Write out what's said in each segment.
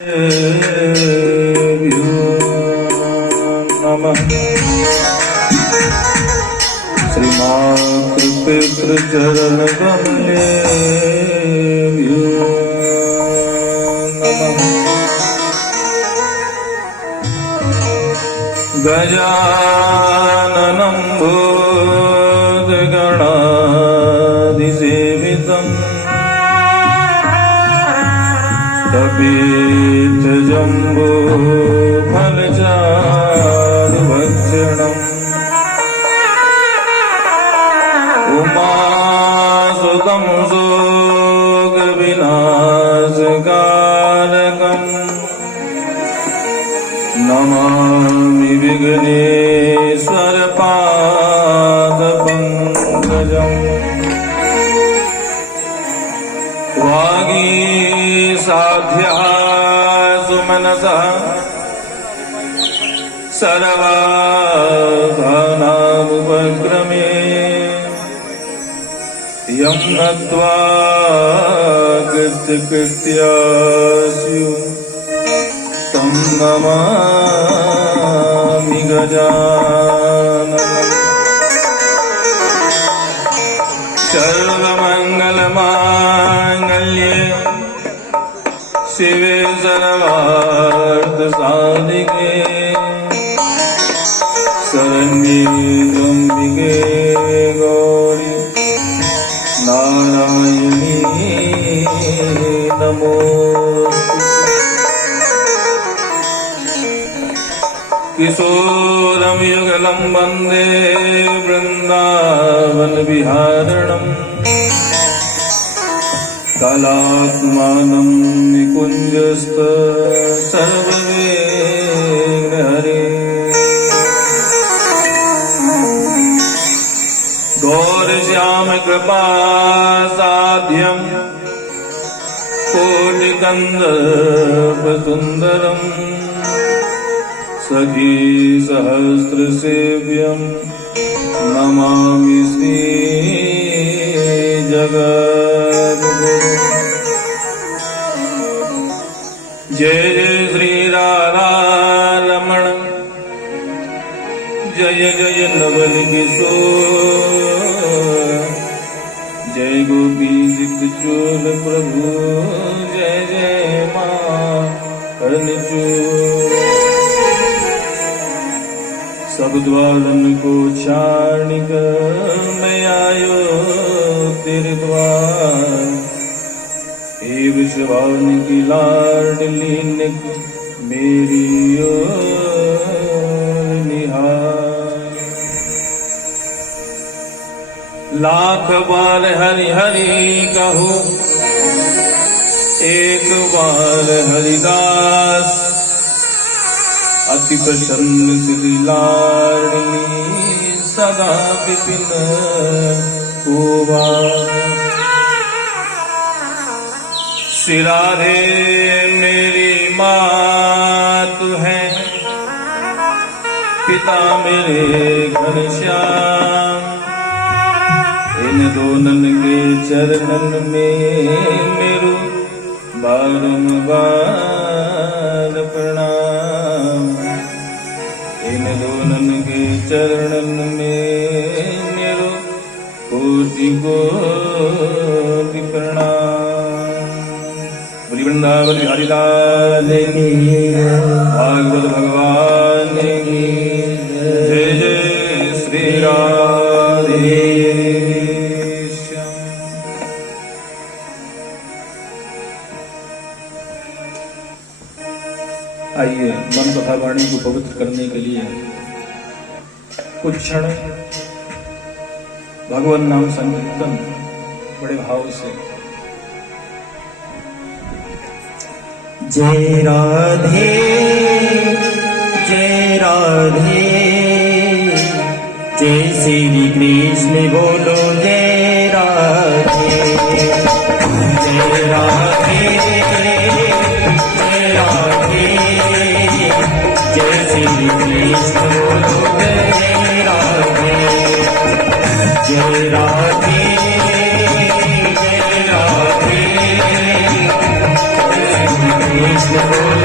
नमः श्रीमातृपितृचरण कमलेभ्यो नमः गजाननं भूतगणाधिसेवितम् कपितजम्बो फलचारुभक्षणम् उमासुतं शोकविनाशकारकम् नमामि विघ्नेश्वरपादपङ्कजम् वागीसाध्या सुमनसः सर्वासानामुपक्रमे यं नत्वा कृत्यकृत्यास्यु तं नमामि गजाननम् सर्वमङ्गलमाङ्गल्ये शिवे सर्वार्थसाधिके शरण्ये त्र्यम्बिके गौरी नारायणी नमोस्तुते। किशोरं युगलं वन्दे वृन्दावनविहारणम् कालात्मानं निकुञ्जस्थ सर्वविघ्नहरे गौरश्यामकृपासाध्यं कोटिकन्दर्पसुन्दरम् सखीसहस्रसेव्यं नमामि श्रीजगद्गुरुम्। जय जय श्री राधारमण जय जय नवल किशोर जय गोपी चित्तचूर प्रभु जय जय माँ कर्णचूर। सब द्वारन को छाणिक मैं आयो तेरे द्वार हे विश्वान की लाडली निक मेरी ओर निहार। लाख बार हरि हरि कहो एक बार हरिदास अति प्रसन्न श्री लाडली सदा विपिन कुवार। श्री राधे मेरी माँ तू है पिता मेरे घनश्याम इन दोनों के चरणन में मेरो बारंबार प्रणाम। इन दोनों के चरणन में मेरो कोटि कोटि प्रणाम। बोली वृंदावन बिहारी लाल की भागवत भगवान की जय जय श्री राधे। आइए मन तथा वाणी को पवित्र करने के लिए कुछ क्षण भगवान नाम संकीर्तन बड़े भाव से। जय राधे जय श्री कृष्ण बोलो जय राधे। जय राधे जय श्री कृष्ण बोलो जय राधे। जय राधे जय राधे कृष्ण बोलो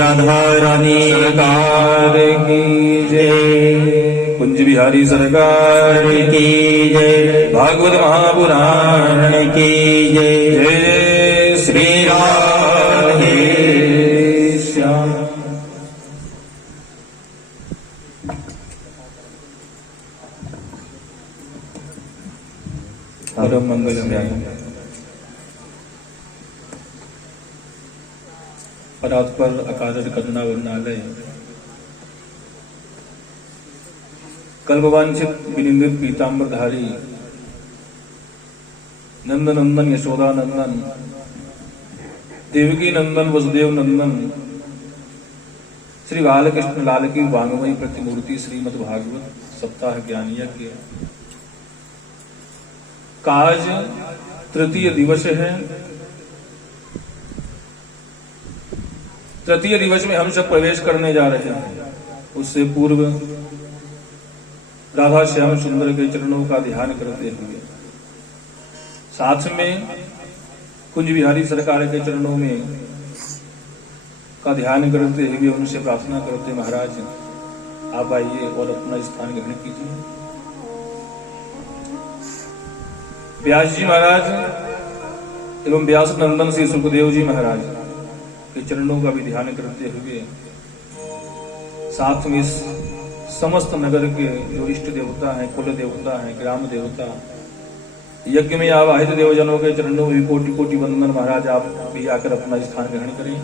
राधा रानी सरकार की जय। कुंज बिहारी सरकार की जय। भागवत महापुराण की जय। जय जय श्री राधे श्याम। परम मंगलमय परात्पर अकारण करुणा वर्णालय कल्पवांछित विनिंदित पीतांबरधारी नंदनंदन यशोदा नंदन देवकी नंदन वसुदेव नंदन श्री बालकृष्ण लाल की वांगमयी प्रतिमूर्ति श्रीमद् भागवत सप्ताह ज्ञान यज्ञ का आज तृतीय दिवस है। तृतीय दिवस में हम सब प्रवेश करने जा रहे हैं। उससे पूर्व राधा श्याम सुंदर के चरणों का ध्यान करते हुए साथ में कुंज बिहारी सरकार के चरणों में का ध्यान करते हुए उनसे प्रार्थना करते, महाराज आप आइए और अपना स्थान ग्रहण कीजिए। व्यास जी महाराज एवं व्यास नंदन श्री सुखदेव जी महाराज के चरणों का भी ध्यान करते हुए साथ में इस समस्त नगर के जो इष्ट देवता हैं, कुल देवता हैं, ग्राम देवता, यज्ञ में आवाहित देवजनों के चरणों में कोटि कोटि वंदन। महाराज आप भी आकर अपना स्थान ग्रहण करें।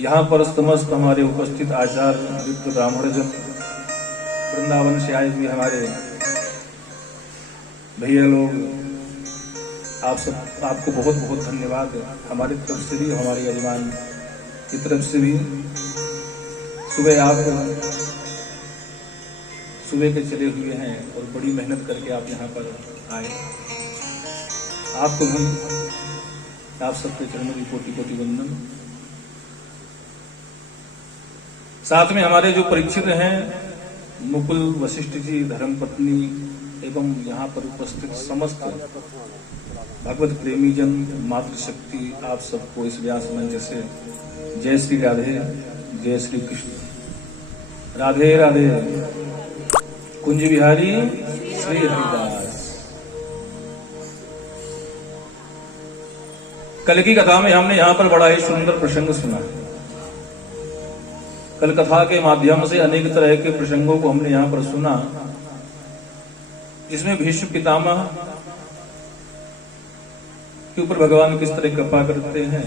यहाँ पर समस्त हमारे उपस्थित आचार्य विप्र ब्राह्मण जन, वृंदावन से आए हुए हमारे भैया लोग, आप सब आपको बहुत बहुत धन्यवाद। हमारी तरफ से भी, हमारे यजमान की तरफ से भी सुबह आप सुबह के चले हुए हैं और बड़ी मेहनत करके आप यहाँ पर आए। आपको भी आप सबके चरणों की कोटि कोटि वंदन। साथ में हमारे जो परीक्षित हैं, मुकुल वशिष्ठ जी, धर्मपत्नी एवं यहाँ पर उपस्थित समस्त भगवत प्रेमी जन, मातृशक्ति, आप सबको इस व्यास मंच से जय श्री राधे, जय श्री कृष्ण, राधे राधे। कुंज बिहारी श्री हरिदास। कल की कथा में हमने यहाँ पर बड़ा ही सुंदर प्रसंग सुना। कल कथा के माध्यम से अनेक तरह के प्रसंगों को हमने यहाँ पर सुना, जिसमें भीष्म पितामह के ऊपर भगवान किस तरह कृपा करते हैं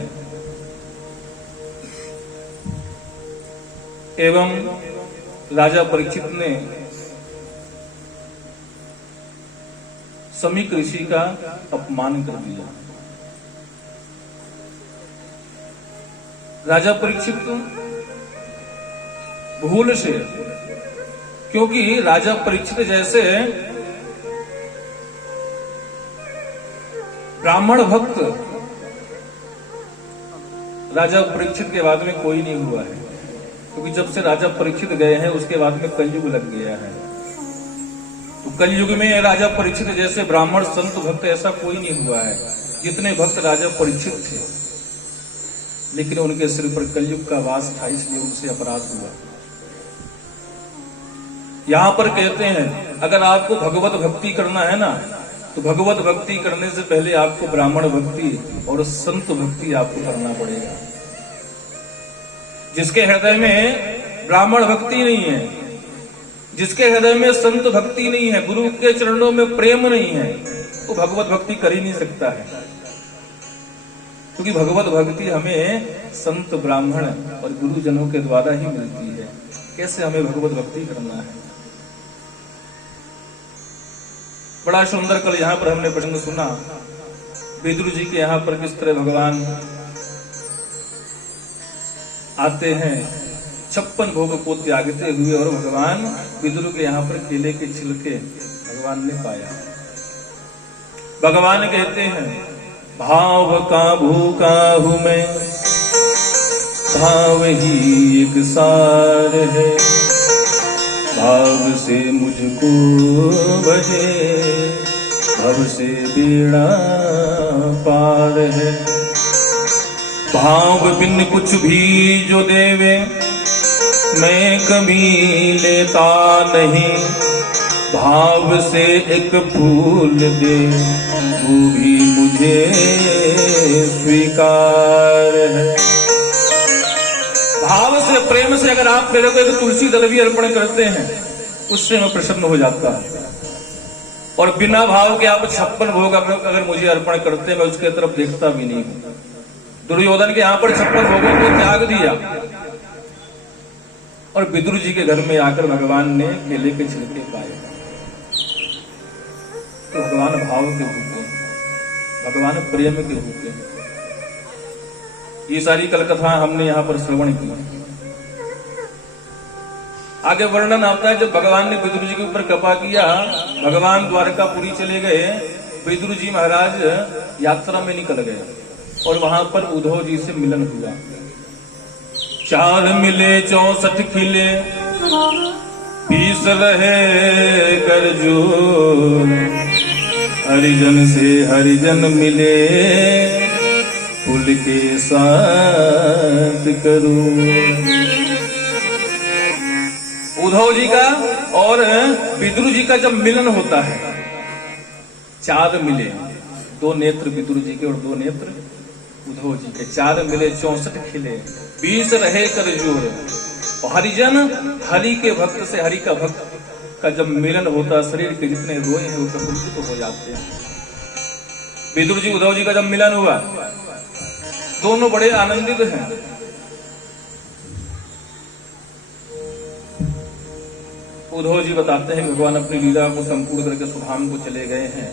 एवं राजा परीक्षित ने समीक ऋषि का अपमान कर दिया। राजा परीक्षित भूल से, क्योंकि राजा परीक्षित जैसे ब्राह्मण भक्त राजा परीक्षित के बाद में कोई नहीं हुआ है, क्योंकि जब से राजा परीक्षित गए हैं उसके बाद में कलयुग लग गया है। तो कलयुग में राजा परीक्षित जैसे ब्राह्मण संत भक्त ऐसा कोई नहीं हुआ है। जितने भक्त राजा परीक्षित थे, लेकिन उनके सिर पर कलयुग का वास था, इसलिए उनसे अपराध हुआ। यहां पर कहते हैं अगर आपको भगवत भक्ति करना है ना, तो भगवत भक्ति करने से पहले आपको ब्राह्मण भक्ति और संत भक्ति आपको करना पड़ेगा। जिसके हृदय में ब्राह्मण भक्ति नहीं है, जिसके हृदय में संत भक्ति नहीं है, गुरु के चरणों में प्रेम नहीं है, वो भगवत भक्ति कर ही नहीं सकता है। क्योंकि भगवत भक्ति हमें संत ब्राह्मण और गुरुजनों के द्वारा ही मिलती है। कैसे हमें भगवत भक्ति करना है, बड़ा सुंदर कल यहाँ पर हमने प्रसंग सुना। विदुर जी के यहाँ पर किस तरह भगवान आते हैं 56 भोग को त्यागते हुए, और भगवान विदुर के यहाँ पर केले के छिलके भगवान ने पाया। भगवान कहते हैं भाव का भूखा हूं मैं, भाव ही एक सार है, भाव से मुझको बहे, भव से बेड़ा पार है। भाव बिन कुछ भी जो देवे मैं कभी लेता नहीं, भाव से एक फूल दे वो भी मुझे स्वीकार है। भाव से, प्रेम से अगर आप मेरे को एक तुलसी दल भी अर्पण करते हैं उससे मैं प्रसन्न हो जाता हूं। और बिना भाव के आप 56 भोग अगर मुझे अर्पण करते हैं मैं उसके तरफ देखता भी नहीं हूं। दुर्योधन के यहां पर 56 भोगों को त्याग दिया और विदुर जी के घर में आकर भगवान ने केले के छिलके पाए। तो भगवान भाव के होते हैं, भगवान प्रेम के होते हैं। ये सारी कलकथाएं हमने यहां पर श्रवण की। आगे वर्णन आता है जब भगवान ने विदुर जी के ऊपर कृपा किया, भगवान द्वारकापुरी चले गए, विदुर जी महाराज यात्रा में निकल गए और वहां पर उद्धव जी से मिलन हुआ। 4 मिले 64 खिले 20 रहे कर जोर, हरिजन से हरिजन मिले फूल के साथ करूं। उद्धव जी का और विदुर जी का जब मिलन होता है, 4 मिले, 2 नेत्र विदुर जी के और 2 नेत्र उद्धव जी के, 4 मिले 64 खिले 20 रहे कर जोर। और हरिजन, हरि के भक्त से हरि का भक्त का जब मिलन होता, शरीर के जितने रोए हैं वो प्रफुल्लित हो जाते हैं। विदुर जी उद्धव जी का जब मिलन हुआ, दोनों बड़े आनंदित हैं। उद्धव जी बताते हैं भगवान अपनी लीला को संपूर्ण करके सुधाम को चले गए हैं।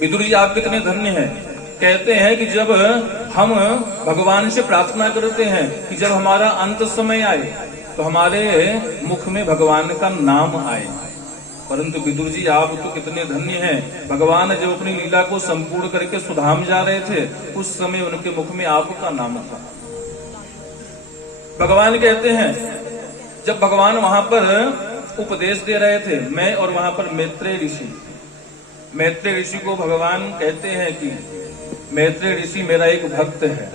विदुर जी आप कितने धन्य हैं। कहते हैं कि जब हम भगवान से प्रार्थना करते हैं कि जब हमारा अंत समय आए तो हमारे मुख में भगवान का नाम आए, परंतु विदुर जी आप तो कितने धन्य हैं। भगवान जब अपनी लीला को संपूर्ण करके सुधाम जा रहे थे उस समय उनके मुख में आपका नाम था। भगवान कहते हैं जब भगवान वहां पर उपदेश दे रहे थे, मैं और वहां पर मैत्रेय ऋषि को भगवान कहते हैं कि मैत्रेय ऋषि मेरा एक भक्त है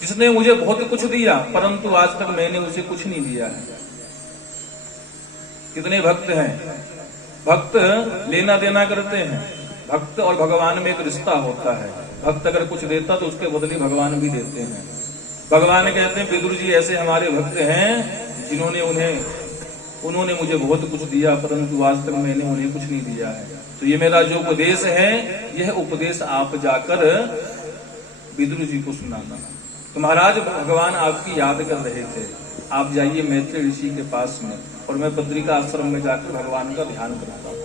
जिसने मुझे बहुत कुछ दिया, परंतु आज तक मैंने उसे कुछ नहीं दिया है। कितने भक्त हैं। भक्त लेना देना करते हैं, भक्त और भगवान में एक रिश्ता होता है। भक्त अगर कुछ देता तो उसके बदले भगवान भी देते हैं। भगवान कहते हैं विदुर जी ऐसे हमारे भक्त हैं जिन्होंने उन्होंने मुझे बहुत कुछ दिया, परंतु आज तक मैंने उन्हें कुछ नहीं दिया है। तो ये मेरा जो उपदेश है, यह उपदेश आप जाकर विदुर जी को सुनाना। तो महाराज भगवान आपकी याद कर रहे थे, आप जाइए मैत्रेय ऋषि के पास में और मैं बद्रिका आश्रम में जाकर भगवान का ध्यान करता हूं।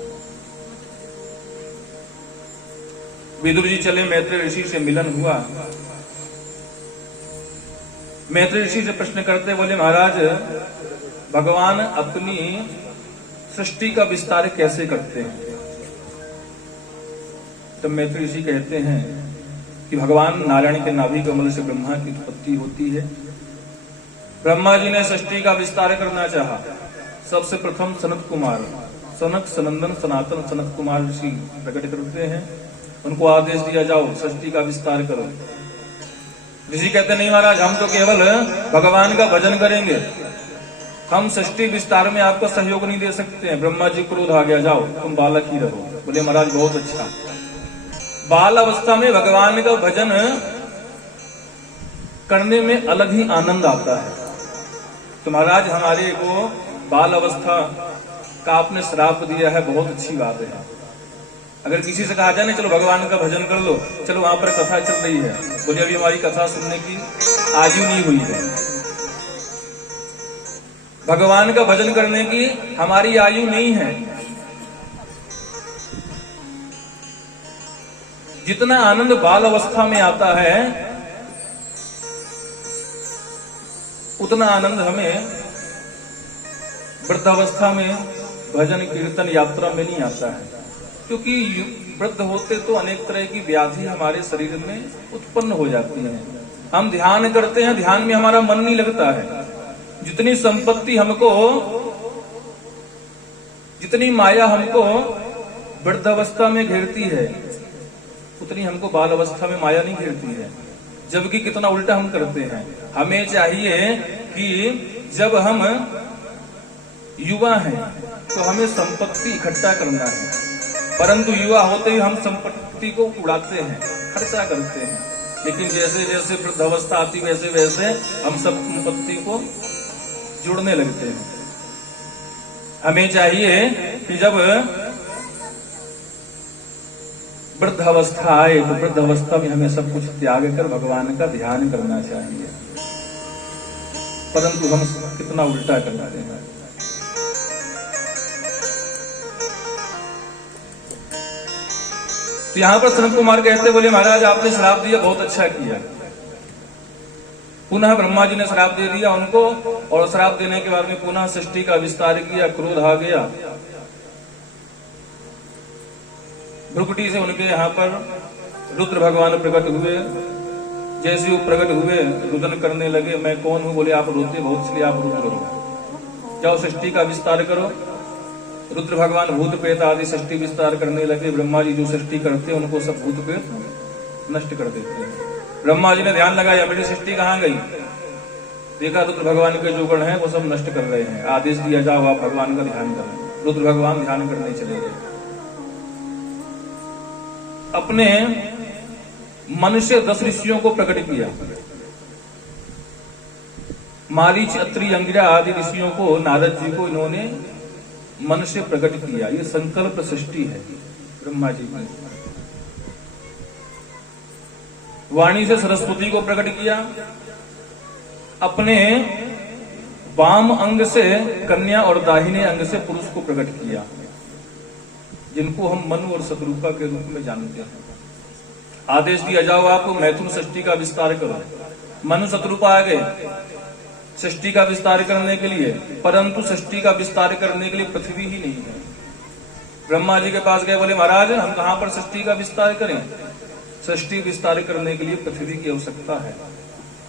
विदुर जी चले, मैत्रेय ऋषि से मिलन हुआ। मैत्रेय ऋषि से प्रश्न करते बोले महाराज भगवान अपनी सृष्टि का विस्तार कैसे करते हैं। तब मैत्रेय ऋषि कहते हैं कि भगवान नारायण के नाभि कमल से ब्रह्मा की उत्पत्ति होती है। ब्रह्मा जी ने सृष्टि का विस्तार करना चाहा। सबसे प्रथम सनत कुमार, सनक सनंदन सनातन सनत कुमार ऋषि प्रकट करते हैं। उनको आदेश दिया जाओ सृष्टि का विस्तार करो। ऋषि कहते नहीं महाराज हम तो केवल भगवान का भजन करेंगे, हम सृष्टि विस्तार में आपका सहयोग नहीं दे सकते हैं। ब्रह्मा जी क्रोध आ गया, जाओ तुम बालक ही रहो। बोले महाराज बहुत अच्छा। बाल अवस्था में भगवान का भजन करने में अलग ही आनंद आता है। तो महाराज हमारे को बाल अवस्था का आपने श्राप दिया है, बहुत अच्छी बात है। अगर किसी से कहा जाए ना चलो भगवान का भजन कर लो, चलो वहां पर कथा चल रही है, बोले अभी हमारी कथा सुनने की आयु नहीं हुई है, भगवान का भजन करने की हमारी आयु नहीं है। जितना आनंद बाल अवस्था में आता है उतना आनंद हमें वृद्धावस्था में भजन कीर्तन यात्रा में नहीं आता है, क्योंकि वृद्ध होते तो अनेक तरह की व्याधि हमारे शरीर में उत्पन्न हो जाती है। हम ध्यान करते हैं, ध्यान में हमारा मन नहीं लगता है। जितनी संपत्ति हमको, जितनी माया हमको वृद्धावस्था में घेरती है, उतनी हमको बाल अवस्था में माया नहीं घेरती है, जबकि कितना उल्टा हम करते हैं। हमें चाहिए कि जब हम युवा हैं तो हमें संपत्ति इकट्ठा करना है, परंतु युवा होते ही हम संपत्ति को उड़ाते हैं, खर्चा करते हैं। लेकिन जैसे जैसे वृद्धावस्था आती वैसे वैसे हम सब संपत्ति को जोड़ने लगते हैं। हमें चाहिए कि जब वृद्धावस्था आए तो वृद्धावस्था में हमें सब कुछ त्याग कर भगवान का ध्यान करना चाहिए, परंतु हम कितना उल्टा कर रहे हैं। तो यहां पर सनत कुमार कहते बोले महाराज आपने श्राप दिया, बहुत अच्छा किया। पुनः ब्रह्मा जी ने श्राप दे दिया उनको, और श्राप देने के बाद में पुनः सृष्टि का विस्तार किया। क्रोध आ गया, भ्रुकुटी से उनके यहाँ पर रुद्र भगवान प्रकट हुए। जैसे वो प्रकट हुए रुदन करने लगे, मैं कौन हूं? बोले आप रोते बहुत इसलिए आप रुद्र हो, जाओ सृष्टि का विस्तार करो। रुद्र भगवान भूत प्रेत आदि सृष्टि विस्तार करने लगे। ब्रह्मा जी जो सृष्टि करते हैं उनको सब भूत प्रेत नष्ट कर देते हैं। ब्रह्मा जी ने ध्यान लगाया, मेरी सृष्टि कहाँ गई? देखा रुद्र भगवान के जो गण हैं वो सब नष्ट कर रहे हैं। आदेश दिया, जाओ आप भगवान का ध्यान करें। रुद्र भगवान ध्यान करने चले गए। अपने मन से 10 ऋषियों को प्रकट किया। मारीच, अत्रि, अंगिरा आदि ऋषियों को, नारद जी को इन्होंने मन से प्रकट किया। ये संकल्प सृष्टि है ब्रह्मा जी की। वाणी से सरस्वती को प्रकट किया। अपने वाम अंग से कन्या और दाहिने अंग से पुरुष को प्रकट किया, जिनको हम मनु और शत्रुपा के रूप में जानते हैं। आदेश दिया, जाओ आप मैथुन सृष्टि का विस्तार करो। मनु शत्रुपा आ गए सृष्टि का विस्तार करने के लिए, परंतु सृष्टि का विस्तार करने के लिए पृथ्वी ही नहीं है। ब्रह्मा जी के पास गए, बोले महाराज हम कहां पर सृष्टि का विस्तार करें? सृष्टि विस्तार करने के लिए पृथ्वी की आवश्यकता है।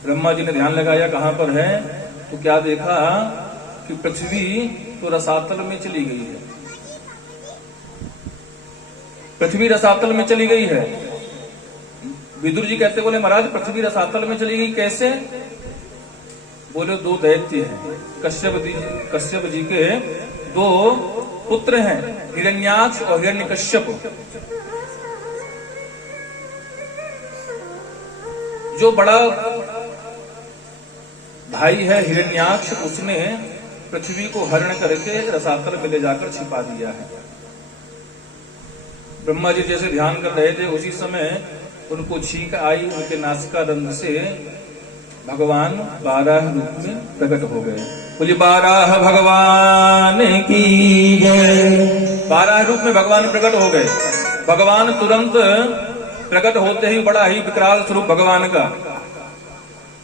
ब्रह्मा जी ने ध्यान लगाया कहां पर है, तो क्या देखा कि पृथ्वी तो रसातल में चली गई है। पृथ्वी रसातल में चली गई है। विदुर जी कहते, बोले महाराज पृथ्वी रसातल में चली गई कैसे? बोले 2 दैत्य हैं, कश्यप जी के 2 पुत्र हैं, हिरण्याक्ष और हिरण्यकश्यप। जो बड़ा भाई है हिरण्याक्ष, उसने पृथ्वी को हरण करके रसातल में ले जाकर छिपा दिया है। ब्रह्मा जी जैसे ध्यान कर रहे थे, उसी समय उनको छींक आई। उनके नासिका रंध्र से भगवान 12 रूप में प्रकट हो गए। बोलिए 12 भगवान की जय। 12 रूप में भगवान प्रकट हो गए। भगवान तुरंत प्रकट होते ही बड़ा ही विकराल स्वरूप भगवान का,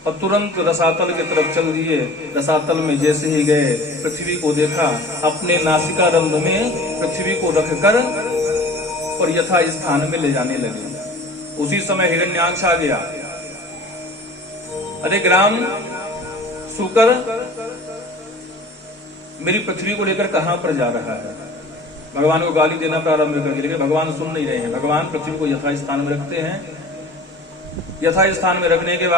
और तुरंत रसातल की तरफ चल दिए। रसातल में जैसे ही गए, पृथ्वी को देखा, अपने नासिका रंध्र में पृथ्वी को रखकर और यथा स्थान में ले जाने लगे। उसी समय हिरण्याक्ष आ गया। अरे ग्राम सूकर, मेरी पृथ्वी को लेकर कहां पर जा रहा है? भगवान को गाली देना प्रारंभ कर दिया, लेकिन भगवान सुन नहीं रहे हैं। भगवान पृथ्वी को यथा स्थान में रखते हैं। यथा स्थान में रखने के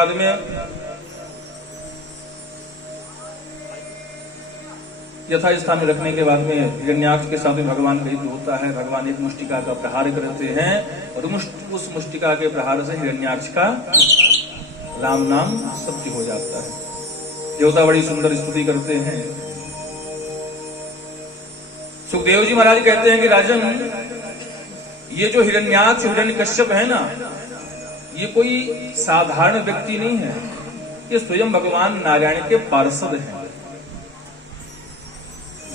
बाद में हिरण्याक्ष के साथ में भगवान का युद्ध होता है। भगवान एक मुष्टिका का प्रहार करते हैं, और उस मुष्टिका के प्रहार से हिरण्याक्ष का राम नाम सत्य हो जाता है। देवता बड़ी सुंदर स्तुति करते हैं। सुखदेव जी महाराज कहते हैं कि राजन, ये जो हिरण्याक्ष हिरण्यकश्यप है ना, ये कोई साधारण व्यक्ति नहीं है, ये स्वयं भगवान नारायण के पार्षद हैं,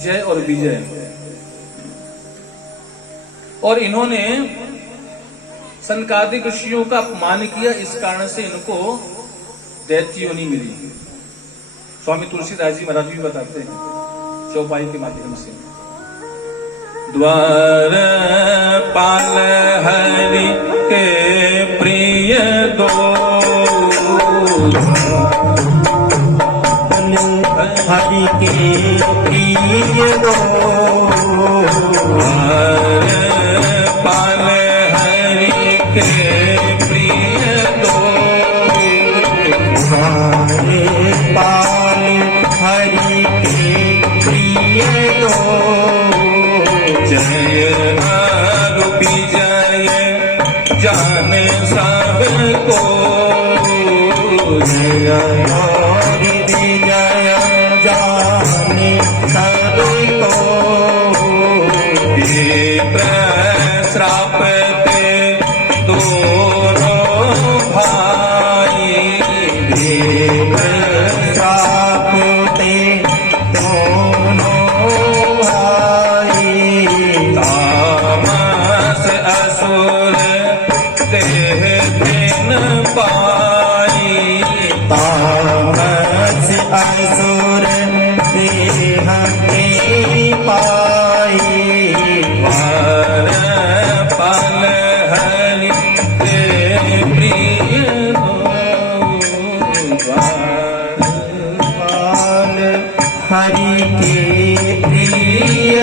जय और विजय। और इन्होंने सनकादिक ऋषियों का अपमान किया, इस कारण से इनको दैत्य योनि मिली। स्वामी तुलसीदास जी महाराज भी बताते हैं चौपाई के माध्यम से। द्वार पाल हरि के प्रिय दो, हरि के प्रिय दो, द्वार पाल हरि के द्वारपाल हरि के प्रिय दो जय आरूपी जय जान सबको जय और विजय जाने सबको श्राप ते दोनों भाई श्रापते दोनों भाई तामस असुर देह दिन पाई तामस असुर देह के पाई वार पाल हरि के प्रिय पाल हरि के प्रिय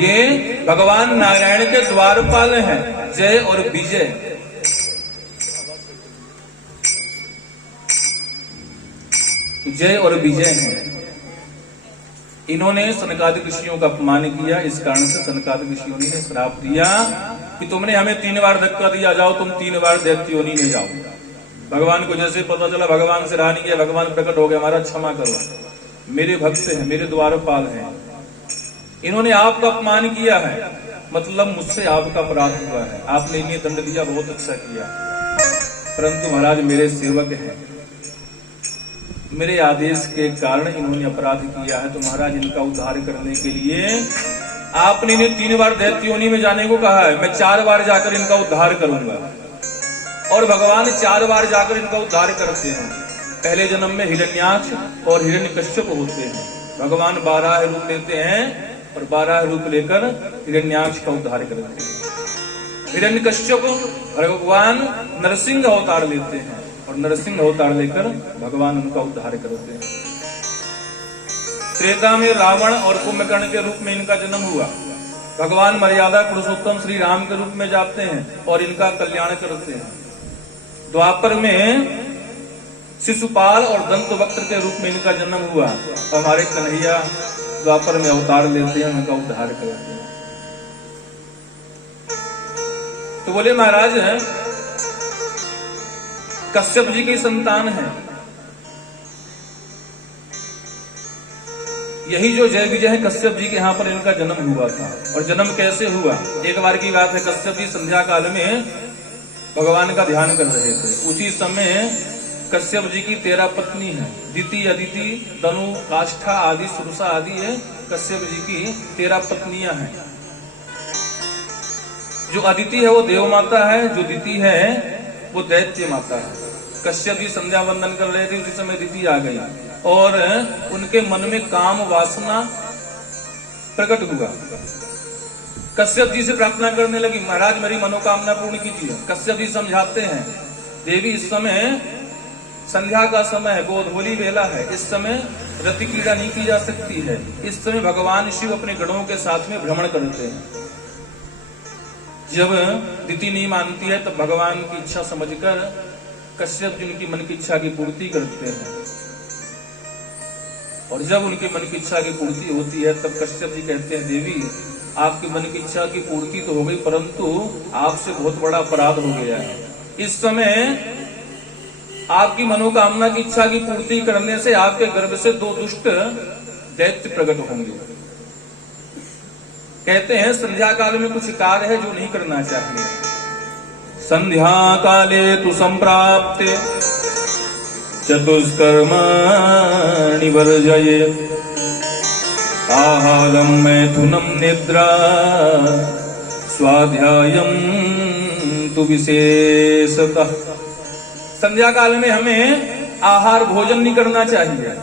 ये भगवान नारायण के द्वारपाल हैं, जय और विजय। जय और विजय हैं। इन्होंने सनकादिक ऋषियों का अपमान किया, इस कारण से सनकादिक ऋषियों ने श्राप दिया कि तुमने हमें 3 बार धक्का दिया, जाओ तुम 3 बार दैत्य योनि में जाओ। भगवान को जैसे पता चला, भगवान से रहा नहीं गया, भगवान प्रकट हो गया, हमारा क्षमा करो, मेरे भक्त हैं, मेरे द्वारपाल हैं, इन्होंने आपका अपमान किया है, मतलब मुझसे आपका अपराध हुआ है, आपने इन्हें दंड दिया, बहुत अच्छा किया, परंतु महाराज मेरे सेवक हैं, मेरे आदेश के कारण इन्होंने अपराध किया है, तो महाराज इनका उद्धार करने के लिए आपने इन्हें 3 बार दैत्य योनि में जाने को कहा है, मैं 4 बार जाकर इनका उद्धार करूंगा। और भगवान 4 बार जाकर इनका उद्धार करते हैं। पहले जन्म में हिरण्याक्ष और हिरण्यकश्यप होते हैं, भगवान 12 रूप लेते हैं और 12 रूप लेकर हिरण्याक्ष का उद्धार करते हैं। हिरण्यकश्यप भगवान नरसिंह अवतार लेते हैं और नरसिंह अवतार लेकर भगवान उनका उद्धार करते हैं। त्रेता में रावण और कुंभकर्ण के रूप में इनका जन्म हुआ। भगवान मर्यादा पुरुषोत्तम श्री राम के रूप में जाते हैं और इनका कल्याण करते हैं। द्वापर में शिशुपाल और दंतवक्त्र के रूप में इनका जन्म हुआ। हमारे कन्हैया द्वापर में अवतार लेते हैं, उनका उद्धार करते हैं। तो बोले महाराज कश्यप जी की संतान है, यही जो जय विजय है कश्यप जी के यहाँ पर इनका जन्म हुआ था। और जन्म कैसे हुआ? एक बार की बात है, कश्यप जी संध्या काल में भगवान का ध्यान कर रहे थे। उसी समय कश्यप जी की 13 पत्नी है, दिति, अदिति, तनु, काष्ठा आदि, सुरसा आदि है कश्यप जी की 13 पत्नियां हैं। जो अदिति है वो देव माता है, जो दिति है वो दैत्य माता है। कश्यप जी संध्या वंदन कर रहे थे, उसी समय दिति आ गई और उनके मन में काम वासना प्रकट हुआ। कश्यप जी से प्रार्थना करने लगी, महाराज मेरी मनोकामना पूर्ण कीजिए। कश्यप जी समझाते हैं, देवी इस समय संध्या का समय है, गोधूली बेला है, इस समय रति क्रीड़ा नहीं की जा सकती है। इस समय भगवान शिव अपने गणों के साथ में भ्रमण करते हैं। जब दिति नहीं मानती है तब भगवान की इच्छा समझकर कश्यप जी उनकी मन की इच्छा की पूर्ति करते हैं। और जब उनकी मन की इच्छा की पूर्ति होती है तब कश्यप जी कहते हैं, देवी आपकी मन की इच्छा की पूर्ति तो हो गई, परंतु आपसे बहुत बड़ा अपराध हो गया है। इस समय आपकी मनोकामना की इच्छा की पूर्ति करने से आपके गर्भ से 2 दुष्ट दैत्य प्रकट होंगे। कहते हैं संध्या काल में कुछ कार्य है जो नहीं करना चाहिए। संध्या काले तु संप्राप्ते चतुष्कर्माणि वर्जये आहारम मैथुनम निद्रा स्वाध्यायम तु विशेषतः। संध्या काल में हमें आहार भोजन नहीं करना चाहिए।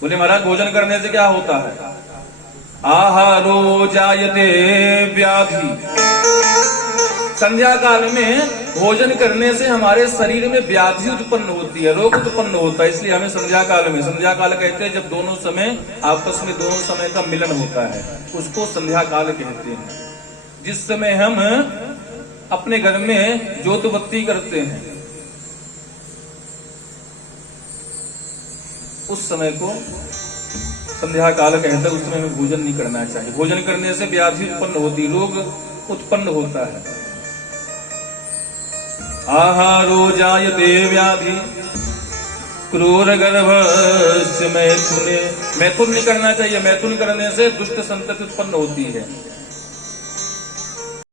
बोले महाराज भोजन करने से क्या होता है? आहारो जायते व्याधि। संध्या काल में भोजन करने से हमारे शरीर में व्याधि उत्पन्न होती है, रोग उत्पन्न होता है। इसलिए हमें संध्या काल में, संध्या काल कहते हैं जब दोनों समय आपस में दोनों समय का मिलन होता है, उसको संध्या काल कहते हैं। जिस समय हम अपने घर में ज्योत बत्ती करते हैं, उस समय को संध्या काल कहते हैं। उस समय में भोजन नहीं करना चाहिए। भोजन करने से व्याधि उत्पन्न होती, रोग उत्पन्न होता है। आहारो जायते व्याधि क्रूर गर्भस्य मैथुने। मैथुन नहीं करना चाहिए। मैथुन करने से दुष्ट संतति उत्पन्न होती है।